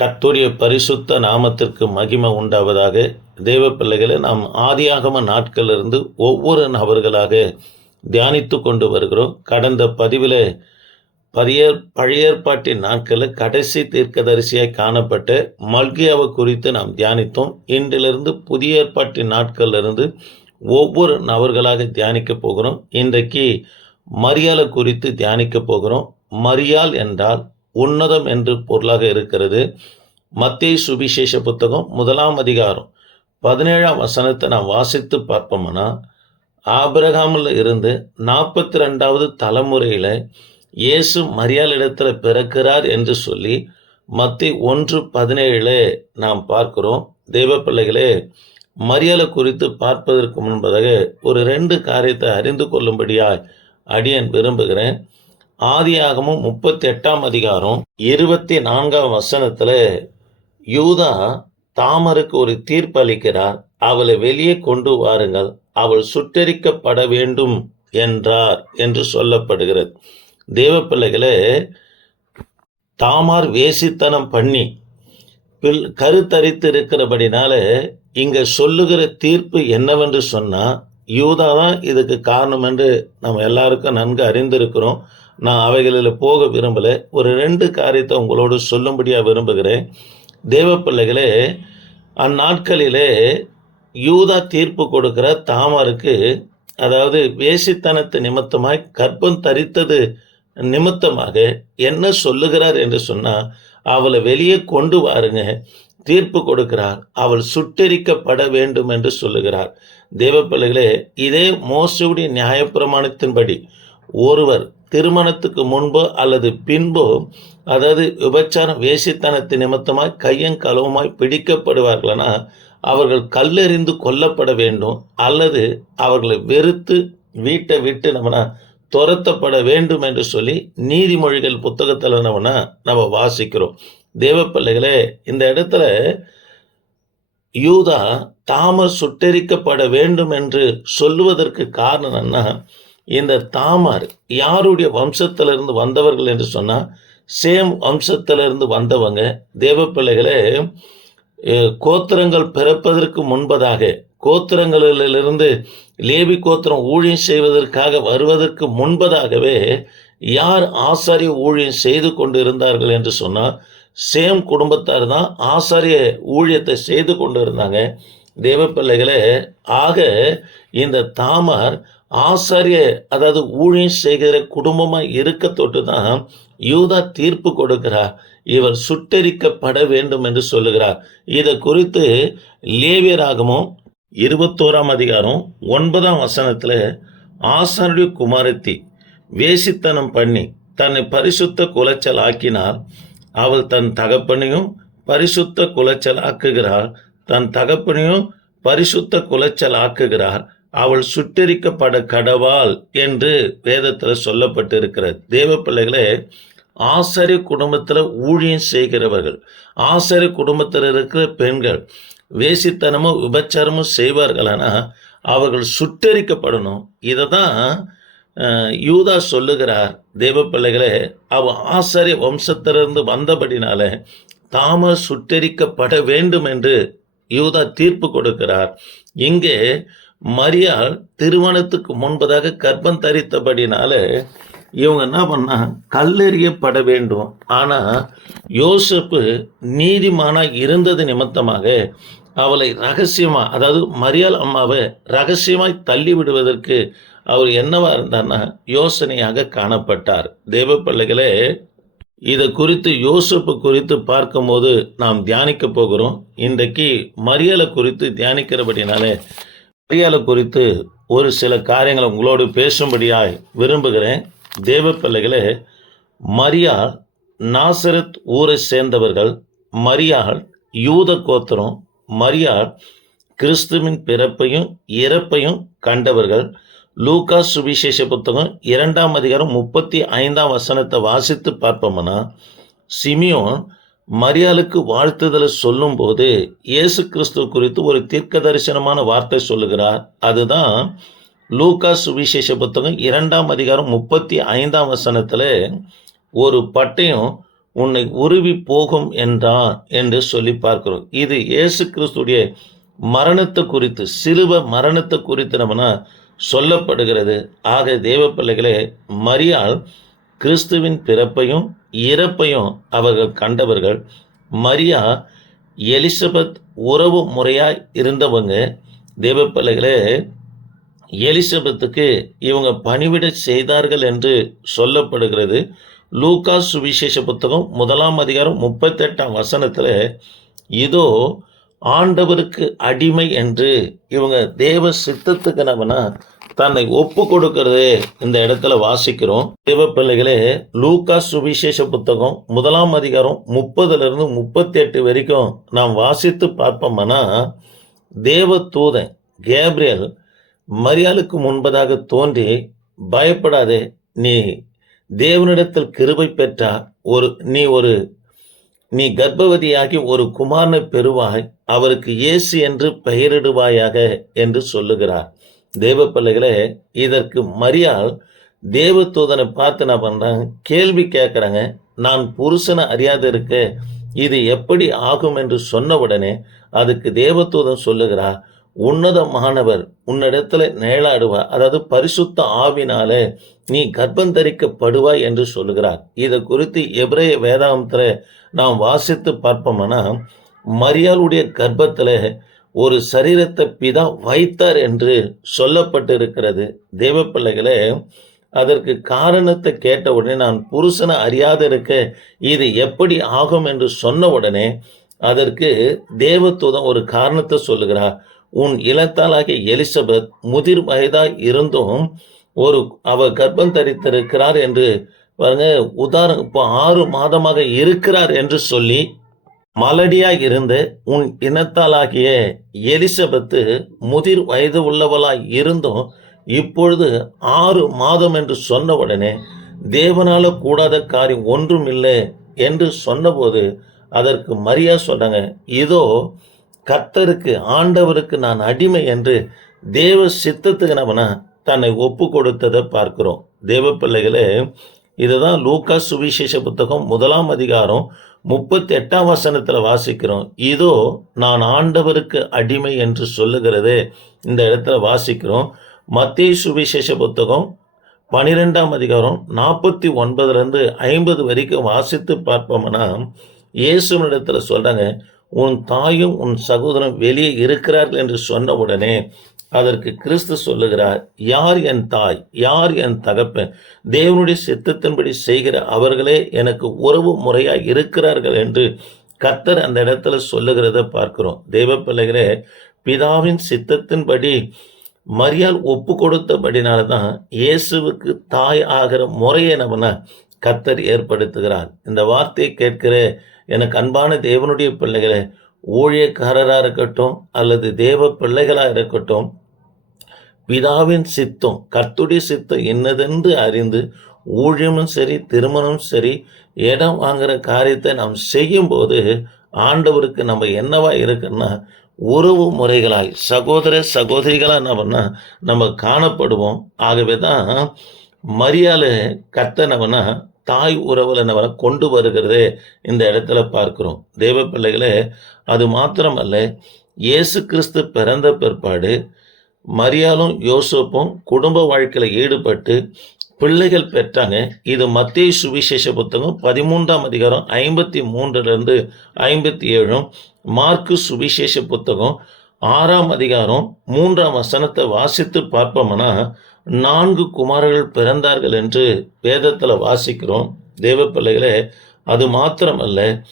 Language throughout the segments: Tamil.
கர்த்தருடைய பரிசுத்த நாமத்திற்கு மகிமை உண்டாவதாக தேவ பிள்ளைகளை நாம் ஆதியாகம நாட்களிலிருந்து ஒவ்வொரு நபர்களாக தியானித்து கொண்டு வருகிறோம். கடந்த பதிவில் பரிய பழையற்பாட்டின் நாட்களில் கடைசி தீர்க்கதரிசியாய் காணப்பட்ட மல்கியாவை குறித்து நாம் தியானித்தோம். இன்றிலிருந்து புதிய ஏற்பாட்டின் நாட்களிலிருந்து ஒவ்வொரு நபர்களாக தியானிக்க போகிறோம். இன்றைக்கு மரியாதை குறித்து தியானிக்க போகிறோம். மரியாள் என்றால் உன்னதம் என்று பொருளாக இருக்கிறது. மத்திய சுவிசேஷ புத்தகம் முதலாம் அதிகாரம் பதினேழாம் வசனத்தை நான் வாசித்து பார்ப்போம்னா? ஆபிரகாமில் இருந்து நாற்பத்தி ரெண்டாவது தலைமுறையில் இயேசு மரியாளிடத்தில் பிறக்கிறார் என்று சொல்லி மத்தி ஒன்று பதினேழில் நாம் பார்க்கிறோம். தெய்வ பிள்ளைகளே மரியாதை குறித்து பார்ப்பதற்கு முன்பதாக ஒரு ரெண்டு காரியத்தை அறிந்து கொள்ளும்படியாய் அடியன் விரும்புகிறேன். ஆதியாகமும் முப்பத்தி எட்டாம் அதிகாரம் இருபத்தி நான்காம் வசனத்தில் யூதா தாமருக்கு ஒரு தீர்ப்பு அளிக்கிறார் அவளை வெளியே கொண்டு வாருங்கள். அவள் சுட்டரிக்கப்பட வேண்டும் என்றார் என்று சொல்லப்படுகிறது. தேவ பிள்ளைகளே தாமார் வேசித்தனம் பண்ணி பில் கருத்தரித்து இருக்கிறபடினால இங்க சொல்லுகிற தீர்ப்பு என்னவென்று சொன்னா யூதா தான் இதுக்கு காரணம் என்று நம்ம எல்லாருக்கும் நன்கு அறிந்திருக்கிறோம். நான் அவைகளில் போக விரும்பலை. ஒரு ரெண்டு காரியத்தை உங்களோடு சொல்லும்படியாக விரும்புகிறேன். தேவ பிள்ளைகளே அந்நாட்களிலே யூதா தீர்ப்பு கொடுக்கிற தாமாருக்கு அதாவது வேசித்தனத்து நிமித்தமாய் கற்பம் தரித்தது நிமித்தமாக என்ன சொல்லுகிறார் என்று சொன்னால் அவளை வெளியே கொண்டு வாருங்க. தீர்ப்பு கொடுக்கிறார். அவள் சுட்டெரிக்கப்பட வேண்டும் என்று சொல்லுகிறார். தேவ பிள்ளைகளே இதே மோசவுடைய நியாயப்பிரமாணத்தின்படி ஒருவர் திருமணத்துக்கு முன்போ அல்லது பின்போ அதாவது விபச்சாரம் வேசித்தனத்து நிமித்தமாய் கையும் களவுமாய் பிடிக்கப்படுவார்கள்னா அவர்கள் கல்லெறிந்து கொல்லப்பட வேண்டும். அல்லது அவர்களை வெறுத்து வீட்டை விட்டு நம்மனா துரத்தப்பட வேண்டும் என்று சொல்லி நீதிமொழிகள் புத்தகத்தில் நம்மனா நம்ம வாசிக்கிறோம். தேவ பிள்ளைகளே இந்த இடத்துல யூதா தாம சுட்டெரிக்கப்பட வேண்டும் என்று சொல்லுவதற்கு காரணம் என்ன இந்த தாமர் யாருடைய வம்சத்திலிருந்து வந்தவர்கள் என்று சொன்னால் சேம் வம்சத்திலிருந்து வந்தவங்க தேவ பிள்ளைகளே கோத்திரங்கள் பிறப்பதற்கு முன்பதாக கோத்திரங்களிலிருந்து லேவி கோத்திரம் ஊழியம் செய்வதற்காக வருவதற்கு முன்பதாகவே யார் ஆசாரிய ஊழியம் செய்து கொண்டு இருந்தார்கள் என்று சொன்னால் சேம் குடும்பத்தார் தான் ஆசாரிய ஊழியத்தை செய்து கொண்டு இருந்தாங்க தேவ பிள்ளைகளே ஆக இந்த தாமார் ஆசாரிய அதாவது ஊழியம் செய்கிற குடும்பமாக இருக்க தொட்டு தான் யூதா தீர்ப்பு கொடுக்கிறார். இவர் சுட்டரிக்கப்பட வேண்டும் என்று சொல்லுகிறார். இதை குறித்து லேவியராகமும் இருபத்தோராம் அதிகாரம் ஒன்பதாம் வசனத்தில் ஆசாரிய குமாரத்தி வேசித்தனம் பண்ணி தன்னை பரிசுத்த குலைச்சல் ஆக்கினார் அவள் தன் தகப்பனையும் பரிசுத்த குலைச்சல் ஆக்குகிறாள். தன் தகப்பனையும் பரிசுத்த குலைச்சல் ஆக்குகிறார். அவள் சுட்டரிக்கப்பட கடவாள் என்று வேதத்தில் சொல்லப்பட்டிருக்கிறது. தேவ பிள்ளைகளே ஆசாரிய குடும்பத்தில் ஊழியம் செய்கிறவர்கள் ஆசாரிய குடும்பத்தில் இருக்கிற பெண்கள் வேசித்தனமும் விபச்சாரமும் செய்வார்கள். ஆனால் அவர்கள் சுட்டரிக்கப்படணும். இதை தான் யூதா சொல்லுகிறார். தேவ பிள்ளைகளே அவ ஆசாரிய வம்சத்திலிருந்து வந்தபடினால தாம சுட்டரிக்கப்பட வேண்டும் என்று யூதா தீர்ப்பு கொடுக்கிறார். இங்கே மரியாள் திருமணத்துக்கு முன்பதாக கர்ப்பம் தரித்தபடினால இவங்க என்ன பண்ணா கல்லெறியப்பட வேண்டும். ஆனால் யோசப்பு நீதிமானாக இருந்தது நிமித்தமாக அவளை ரகசியமாக அதாவது மரியாள் அம்மாவை ரகசியமாய் தள்ளி விடுவதற்கு அவர் என்னவா இருந்தார்னா யோசனையாக காணப்பட்டார். தேவ பிள்ளைகளே இதை குறித்து யோசப்பு குறித்து பார்க்கும்போது நாம் தியானிக்க போகிறோம். இன்றைக்கு மரியலை குறித்து தியானிக்கிறபடினாலே மரியாதை குறித்து ஒரு சில காரியங்களை உங்களோடு பேசும்படியாய் விரும்புகிறேன். தேவ பிள்ளைகளே மரியா நாசரத் ஊரை சேர்ந்தவர்கள் மரியாள் யூத கோத்திரம் மரியாள் கிறிஸ்துவின் பிறப்பையும் இறப்பையும் கண்டவர்கள். லூகா சுவிசேஷ புத்தகம் இரண்டாம் அதிகாரம் முப்பத்தி ஐந்தாம் வசனத்தை வாசித்து பார்ப்போம்னா சிமியோன் மரியாளுக்கு வாழ்த்துதலை சொல்லும்போது இயேசு கிறிஸ்து குறித்து ஒரு தீர்க்க தரிசனமான வார்த்தை சொல்லுகிறார். அதுதான் லூகாஸ் சுவிசேஷ புத்தகம் இரண்டாம் அதிகாரம் முப்பத்தி ஐந்தாம் வசனத்தில் ஒரு பட்டயம் உன்னை உருவி போகும் என்றான் என்று சொல்லி பார்க்கிறோம். இது இயேசு கிறிஸ்துடைய மரணத்தை குறித்து சிறுவ மரணத்தை குறித்து நம்மனா சொல்லப்படுகிறது. ஆக தேவ பிள்ளைகளே மரியாள் கிறிஸ்துவின் பிறப்பையும் இறப்பையும் அவர்கள் கண்டவர்கள் மரியா எலிசபெத் உறவு முறையாக இருந்தவங்க தேவப்பள்ளைகளே எலிசபெத்துக்கு இவங்க பணிவிட செய்தார்கள் என்று சொல்லப்படுகிறது. லூகா சுவிசேஷ புத்தகம் முதலாம் அதிகாரம் முப்பத்தெட்டாம் வசனத்தில் இதோ ஆண்டவருக்கு அடிமை என்று இவங்க தேவ சித்தத்துக்கு நம்மனா தன்னை ஒப்பு கொடுக்கிறது இந்த இடத்துல வாசிக்கிறோம். தேவ பிள்ளைகளே லூகா சுவிசேஷ புத்தகம் முதலாம் அதிகாரம் முப்பதுல இருந்து முப்பத்தி எட்டு வரைக்கும் நாம் வாசித்து பார்ப்போம்னா தேவ தூதன் கேப்ரியல் மரியாளுக்கு முன்பதாக தோன்றி பயப்படாதே நீ தேவனிடத்தில் கிருபை பெற்றா ஒரு நீ ஒரு நீ கர்ப்பவதியாகி ஒரு குமாரனை பெறுவாய் அவருக்கு இயேசு என்று பெயரிடுவாயாக என்று சொல்லுகிறார். தேவ பிள்ளைகளே இதற்கு மரியாள் தேவதூதனை பார்த்து என்ன பண்ணுறாங்க கேள்வி கேட்குறாங்க. நான் புருஷனை அறியாத இருக்க இது எப்படி ஆகும் என்று சொன்ன உடனே அதுக்கு தேவதூதன் சொல்லுகிறார் உன்னதமானவர் உன்னிடத்துல நிழலாடுவார் அதாவது பரிசுத்த ஆவினாலே நீ கர்ப்பம் தரிக்கப்படுவாய் என்று சொல்லுகிறார். இதை குறித்து எப்ரே வேதாந்தத்தில் நாம் வாசித்து பார்ப்போம்னா மரியாளுடைய கர்ப்பத்தில் ஒரு சரீரத்தை பிதா வைத்தார் என்று சொல்லப்பட்டிருக்கிறது. தேவ பிள்ளைகளே அதற்கு காரணத்தை கேட்ட உடனே நான் புருஷனை அறியாத இருக்க இது எப்படி ஆகும் என்று சொன்ன உடனே அதற்கு தேவத்துவம் ஒரு காரணத்தை சொல்லுகிறார். உன் இளத்தாளாகிய எலிசபெத் முதிர் வயதாக இருந்தும் ஒரு அவர் கர்ப்பம் தரித்திருக்கிறார் என்று பாருங்க உதாரணம் இப்போ ஆறு மாதமாக இருக்கிறார் என்று சொல்லி மலடியாய் இருந்து உன் இனத்தாலாகிய எலிசபெத்து முதிர் வயது உள்ளவளாய் இருந்தும் இப்பொழுது ஆறு மாதம் என்று சொன்ன உடனே தேவனால கூடாத காரியம் ஒன்றும் இல்லை என்று சொன்னபோது அதற்கு மரியா சொன்னாங்க இதோ கத்தருக்கு ஆண்டவருக்கு நான் அடிமை என்று தேவ சித்தத்துக்கு நம்மனா தன்னை ஒப்பு கொடுத்ததை பார்க்கிறோம். தேவ பிள்ளைகளே இதுதான் லூக்கா சுவிசேஷ புத்தகம் முதலாம் அதிகாரம் முப்பத்தி எட்டாம் வசனத்தில் வாசிக்கிறோம் இதோ நான் ஆண்டவருக்கு அடிமை என்று சொல்லுகிறதே. இந்த இடத்துல வாசிக்கிறோம் மத்திய சுவிசேஷ புத்தகம் பனிரெண்டாம் அதிகாரம் நாற்பத்தி ஒன்பதுலேருந்து ஐம்பது வரைக்கும் வாசித்து பார்ப்போம்னா இயேசுனிடத்துல சொல்றாங்க உன் தாயும் உன் சகோதரன் வெளியே இருக்கிறார்கள் என்று சொன்ன உடனே அதற்கு கிறிஸ்து சொல்லுகிறார் யார் என் தாய்? யார் என் தகப்பன்? தேவனுடைய சித்தத்தின்படி செய்கிற அவர்களே எனக்கு உறவு முறையாக இருக்கிறார்கள் என்று கர்த்தர் அந்த இடத்துல சொல்லுகிறத பார்க்கிறோம். தெய்வ பிள்ளைகளே பிதாவின் சித்தத்தின்படி மரியால் ஒப்பு கொடுத்தபடினால தான் இயேசுவுக்கு தாய் ஆகிற முறையை நம்ம கத்தர் ஏற்படுத்துகிறார். இந்த வார்த்தையை கேட்கிற எனக்கு அன்பான தேவனுடைய பிள்ளைகளே ஊழியக்காரராக இருக்கட்டும் அல்லது தேவ பிள்ளைகளாக இருக்கட்டும் பிதாவின் சித்தம் கர்த்துடைய சித்தம் என்னதென்று அறிந்து ஊழியமும் சரி திருமணமும் சரி இடம் வாங்குற காரியத்தை நாம் செய்யும்போது ஆண்டவருக்கு நம்ம என்னவா இருக்குன்னா உறவு முறைகளாய் சகோதர சகோதரிகளாக என்ன நம்ம காணப்படுவோம். ஆகவே தான் மரியாதை கத்தனவனா தாய் உறவுல நம்ம கொண்டு வருகிறதே இந்த இடத்துல பார்க்குறோம். தேவ பிள்ளைகளே அது மாத்திரமல்ல இயேசு கிறிஸ்து பிறந்த பிற்பாடு மரியாலும் யோசப்பும் குடும்ப வாழ்க்கையில் ஈடுபட்டு பிள்ளைகள் பெற்றாங்க. இது மத்திய சுவிசேஷ புத்தகம் பதிமூன்றாம் அதிகாரம் ஐம்பத்தி மூன்றுலேருந்து ஐம்பத்தி ஏழும் மார்க்கு சுவிசேஷ புத்தகம் ஆறாம் அதிகாரம் மூன்றாம் வசனத்தை வாசித்து பார்ப்போம்னா நான்கு குமாரர்கள் பிறந்தார்கள் என்று வேதத்தில் வாசிக்கிறோம். தேவ பிள்ளைகளே அது மாத்திரமல்ல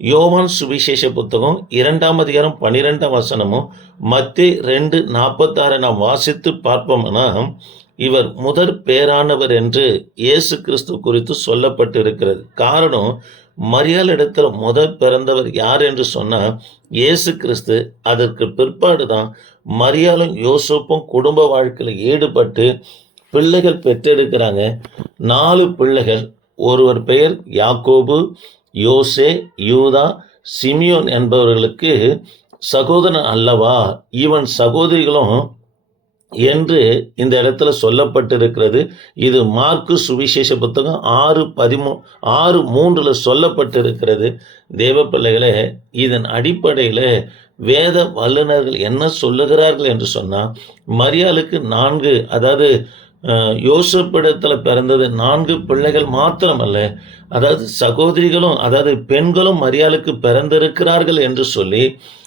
யோவான் சுவிசேஷ புத்தகம் இரண்டாம் அதிகாரம் பன்னிரெண்டாம் வசனமும் மத்திய ரெண்டு நாற்பத்தாறு நாம் வாசித்து பார்ப்போம்னா இவர் முதற் பேரானவர் என்று இயேசு கிறிஸ்து குறித்து சொல்லப்பட்டு இருக்கிறது காரணம் மரியாள் இடத்துல முதற் பிறந்தவர் யார் என்று சொன்னால் இயேசு கிறிஸ்து. அதற்கு பிற்பாடு தான் மரியாளும் யோசப்பும் குடும்ப வாழ்க்கையில் ஈடுபட்டு பிள்ளைகள் பெற்றெடுக்கிறாங்க. நாலு பிள்ளைகள் ஒருவர் பெயர் யாக்கோபு யோசே யூதா சிமியோன் என்பவர்களுக்கு சகோதரன் அல்லவா? இவன் சகோதரிகளும் என்று இந்த இடத்துல சொல்லப்பட்டிருக்கிறது. இது மார்க்கு சுவிசேஷ புத்தகம் ஆறு பதிமூ ஆறு மூன்றில் சொல்லப்பட்டிருக்கிறது. தேவ பிள்ளைகளே இதன் அடிப்படையில் வேத வல்லுநர்கள் என்ன சொல்லுகிறார்கள் என்று சொன்னால் மரியாளுக்கு நான்கு அதாவது யோசப்பிடத்தில் பிறந்தது நான்கு பிள்ளைகள் மாத்திரமல்ல அதாவது சகோதரிகளும் அதாவது பெண்களும் மரியாளுக்கு பிறந்திருக்கிறார்கள் என்று சொல்லி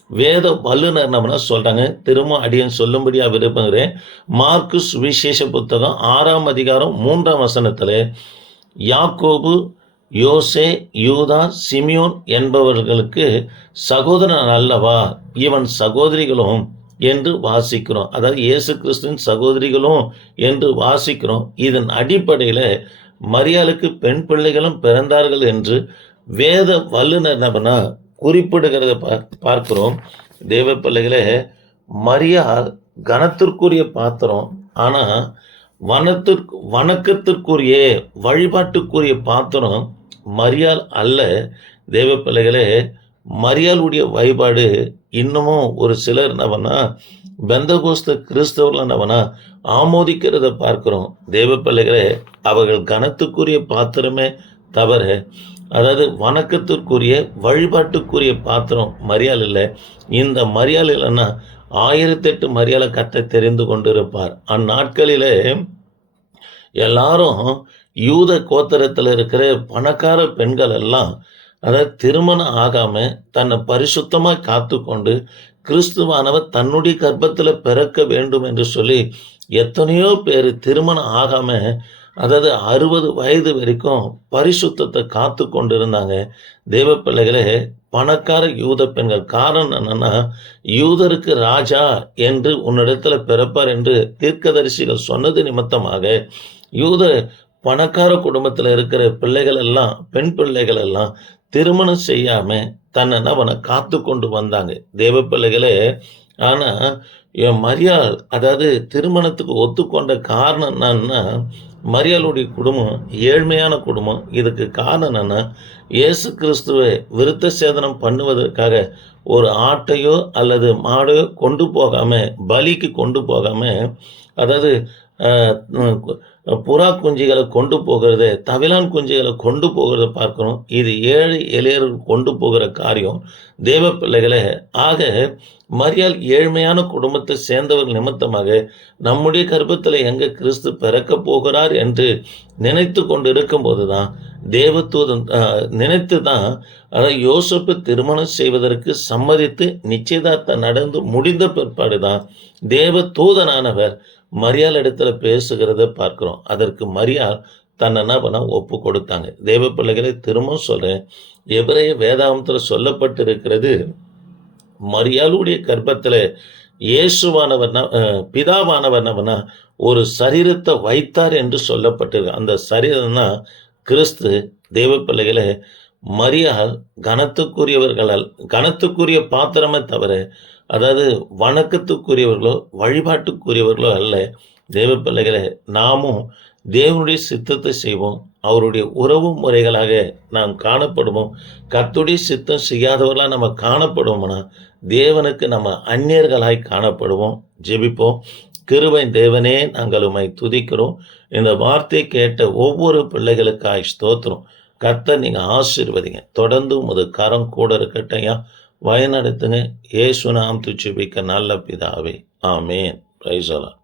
வேத வல்லுநர் நம்மனா சொல்கிறாங்க திரும்ப அடியன் சொல்லும்படியாக விரும்புகிறேன். மார்க்கு சுவிசேஷ புத்தகம் ஆறாம் அதிகாரம் மூன்றாம் வசனத்தில் யாக்கோபு யோசே யூதா சிமியோன் என்பவர்களுக்கு சகோதரன் அல்லவா? இவன் சகோதரிகளும் என்று வாசிக்கிறோம். அதாவது இயேசு கிறிஸ்துவின் சகோதரிகளும் என்று வாசிக்கிறோம். இதன் அடிப்படையில் மரியாளுக்கு பெண் பிள்ளைகளும் பிறந்தார்கள் என்று வேத வல்லுநர் நபனா குறிப்பிடுகிறத பார்க்கிறோம். தேவ பிள்ளைகளே மரியாள் கனத்திற்குரிய பாத்திரம் ஆனால் வனத்திற்கு வணக்கத்திற்குரிய வழிபாட்டுக்குரிய பாத்திரம் மரியாள் அல்ல. தேவ பிள்ளைகளே மரியாளுடைய வழிபாடு இன்னமும் ஒரு சிலர் என்னவனா பெந்தகோஸ்த கிறிஸ்தவர்கள் என்னவனா ஆமோதிக்கிறத பார்க்கிறோம். தேவ பிள்ளைகளே அவர்கள் கனத்துக்குரிய பாத்திரமே தவிர அதாவது வணக்கத்திற்குரிய வழிபாட்டுக்குரிய பாத்திரம் மரியாள் இல்லை. இந்த மரியாள் இல்லைன்னா ஆயிரத்தெட்டு மரியாதை கத்த தெரிந்து கொண்டிருப்பார். அந்நாட்களிலே எல்லாரும் யூத கோத்தரத்தில் இருக்கிற பணக்கார பெண்கள் எல்லாம் அதாவது திருமணம் ஆகாம தன்னை பரிசுத்தமாக காத்து கொண்டு கிறிஸ்துவானவர் தன்னுடைய கர்ப்பத்தில் பிறக்க வேண்டும் என்று சொல்லி எத்தனையோ பேர் திருமணம் ஆகாம அதாவது அறுபது வயது வரைக்கும் பரிசுத்தத்தை காத்து கொண்டு இருந்தாங்க தேவ பிள்ளைகளே பணக்கார யூத பெண்கள் காரணம் என்னன்னா யூதருக்கு ராஜா என்று உன்னிடத்துல பிறப்பார் என்று தீர்க்கதரிசிகள் சொன்னது நிமித்தமாக யூத பணக்கார குடும்பத்தில் இருக்கிற பிள்ளைகள் எல்லாம் பெண் பிள்ளைகள் எல்லாம் திருமணம் செய்யாம தன்னை அவனை காத்து கொண்டு வந்தாங்க. தேவ பிள்ளைகளே ஆனா என் மரியாள் அதாவது திருமணத்துக்கு ஒத்துக்கொண்ட காரணம் என்னன்னா மரியாளுடைய குடும்பம் ஏழ்மையான குடும்பம். இதுக்கு காரணம் என்னன்னா இயேசு கிறிஸ்துவை விருத்த சேதனம் பண்ணுவதற்காக ஒரு ஆட்டையோ அல்லது மாடையோ கொண்டு போகாம பலிக்கு கொண்டு போகாம அதாவது புறா குஞ்சுகளை கொண்டு போகிறது தவிலான் குஞ்சுகளை கொண்டு போகிறத பார்க்குறோம். இது ஏழு இளையர்கள் கொண்டு போகிற காரியம். தேவ பிள்ளைகளை ஆக மரியால் ஏழ்மையான குடும்பத்தை சேர்ந்தவர்கள் நிமித்தமாக நம்முடைய கர்ப்பத்தில் எங்கே கிறிஸ்து பிறக்க போகிறார் என்று நினைத்து கொண்டு இருக்கும்போது தான் தேவதூதன் நினைத்து தான் யோசப்பு திருமணம் செய்வதற்கு சம்மதித்து நிச்சயதார்த்தம் நடந்து முடிந்த பிற்பாடு தான் தேவ தூதனானவர் மரியாள் இடத்துல பேசுகிறத பார்க்குறோம். அதற்கு மரியாள் தன்னை என்ன பண்ண ஒப்பு கொடுத்தாங்க. தேவ பிள்ளைகளை திரும்ப சொல்கிறேன் எவரைய வேதாந்தத்தில் சொல்லப்பட்டிருக்கிறது மரியாளுடைய கர்ப்பத்தில் இயேசுவானவர் பிதாவானவர் ஒரு சரீரத்தை வைத்தார் என்று சொல்லப்பட்டிருக்கு. அந்த சரீரம்னா கிறிஸ்து தேவ பிள்ளைகளை மரியாள் கனத்துக்குரியவர்களால் கனத்துக்குரிய பாத்திரமே தவிர அதாவது வணக்கத்துக்குரியவர்களோ வழிபாட்டுக்குரியவர்களோ அல்ல தேவ பிள்ளைகளை நாமும் தேவனுடைய சித்தத்தை செய்வோம். அவருடைய உறவு முறைகளாக நாம் காணப்படுவோம். கத்துடைய சித்தம் செய்யாதவர்களாக நம்ம காணப்படுவோம்னா தேவனுக்கு நம்ம அந்நியர்களாய் காணப்படுவோம். ஜெபிப்போம். கிருவை தேவனே நாங்கள் உமை துதிக்கிறோம். இந்த வார்த்தை கேட்ட ஒவ்வொரு பிள்ளைகளுக்காய் ஸ்தோத்திரம். கத்தை நீங்கள் ஆசீர்வதிங்க. தொடர்ந்து உமது கரம் கூட இருக்கட்டையா வயநடத்துங்க ஏசுநாம் துச்சுபிக்க நல்ல பிதாவே. ஆமேன். பிரைசலாம்